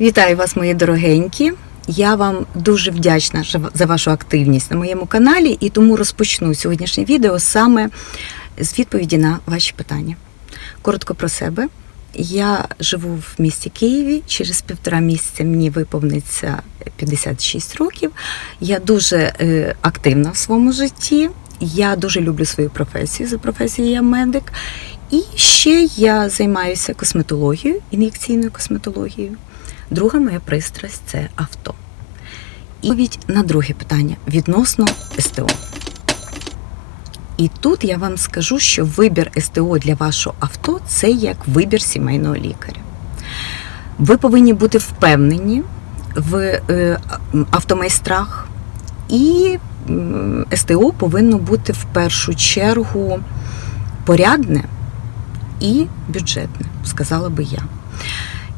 Вітаю вас, мої дорогенькі. Я вам дуже вдячна за- вашу активність на моєму каналі і тому розпочну сьогоднішнє відео саме з відповіді на ваші питання. Коротко про себе. Я живу в місті Києві. Через півтора місяця мені виповниться 56 років. Я дуже е, активна в своєму житті. Я дуже люблю свою професію. За професією я медик. І ще я займаюся косметологією, ін'єкційною косметологією. Друга моя пристрасть це авто. І відповідь на друге питання відносно СТО. І тут я вам скажу, що вибір СТО для вашого авто це як вибір сімейного лікаря. Ви повинні бути впевнені в е, автомайстрах, і СТО повинно бути в першу чергу порядне і бюджетне, сказала би я.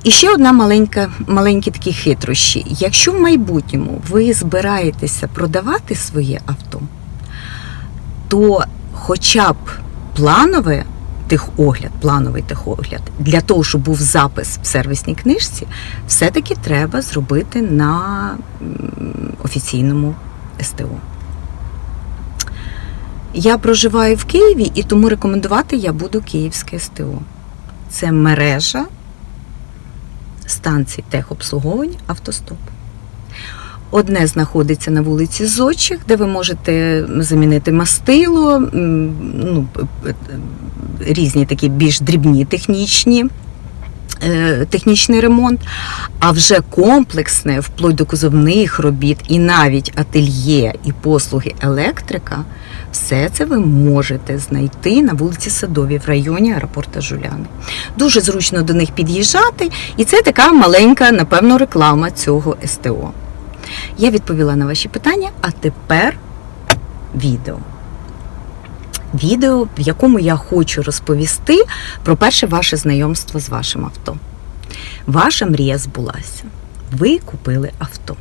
І ще одна маленька, маленькі такі хитрощі. Якщо в майбутньому ви збираєтеся продавати своє авто, то хоча б планове техогляд, плановий техогляд, для того, щоб був запис в сервісній книжці, все-таки треба зробити на офіційному СТО. Я проживаю в Києві і тому рекомендувати я буду Київське СТО. Це мережа станцій техобслуговування автостоп. Одне знаходиться на вулиці Зочих, де ви можете замінити мастило, ну, різні такі більш дрібні технічні. Е, Технічний ремонт, а вже комплексне, вплоть до кузовних робіт, і навіть ательє і послуги електрика, все це ви можете знайти на вулиці Садовій в районі аеропорта Жуляни. Дуже зручно до них під'їжджати, і це така маленька, напевно, реклама цього СТО. Я відповіла на ваші питання, а тепер відео. Відео, в якому я хочу розповісти про перше ваше знайомство з вашим авто. Ваша мрія збулася. Ви купили авто.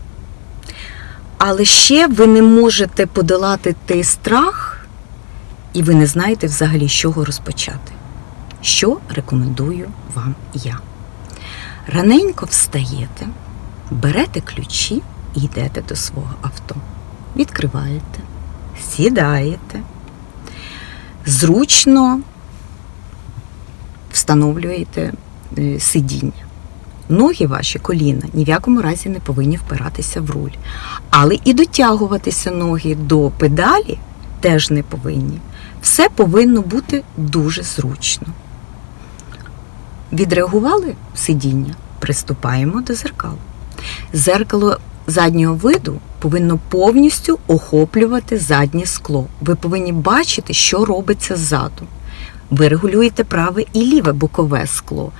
Але ще ви не можете подолати той страх, і ви не знаєте взагалі, з чого розпочати. Що рекомендую вам я? Раненько встаєте, берете ключі і йдете до свого авто. Відкриваєте, сідаєте, зручно встановлюєте е, сидіння. Ноги ваші коліна ні в якому разі не повинні впиратися в руль. Але і дотягуватися ноги до педалі теж не повинні. Все повинно бути дуже зручно. Відреагували сидіння, приступаємо до зеркал. Зеркало заднього виду повинно повністю охоплювати заднє скло. Ви повинні бачити, що робиться ззаду. Ви регулюєте праве і ліве бокове скло.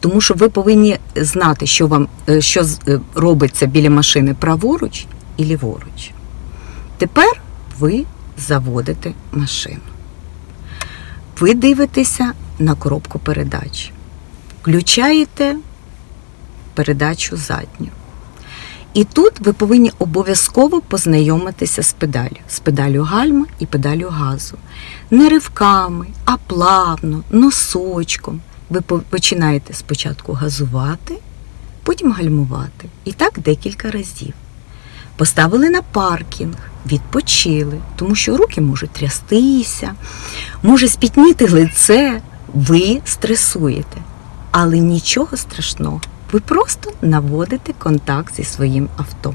Тому що ви повинні знати, що вам е, що е, робиться біля машини праворуч і ліворуч. Тепер ви заводите машину. Ви дивитеся на коробку передач. Включаєте передачу задню. І тут ви повинні обов'язково познайомитися з педалю, з педалю гальма і педалю газу. Не ривками, а плавно, носочком. Ви починаєте спочатку газувати, потім гальмувати. І так декілька разів. Поставили на паркінг, відпочили, тому що руки можуть трястися, може спітніти лице, ви стресуєте. Але нічого страшного. Ви просто наводите контакт зі своїм авто.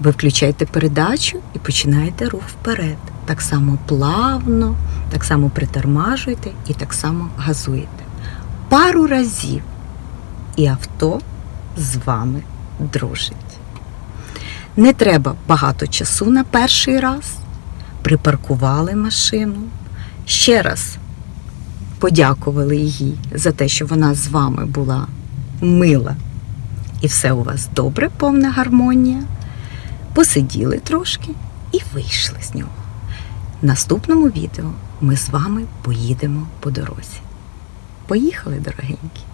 Ви включаєте передачу і починаєте рух вперед. Так само плавно, так само притормажуєте і так само газуєте. Пару разів, і авто з вами дружить. Не треба багато часу на перший раз. Припаркували машину. Ще раз подякували їй за те, що вона з вами була мила. І все у вас добре, повна гармонія. Посиділи трошки і вийшли з нього. В наступному відео ми з вами поїдемо по дорозі. Поїхали, дорогенькі!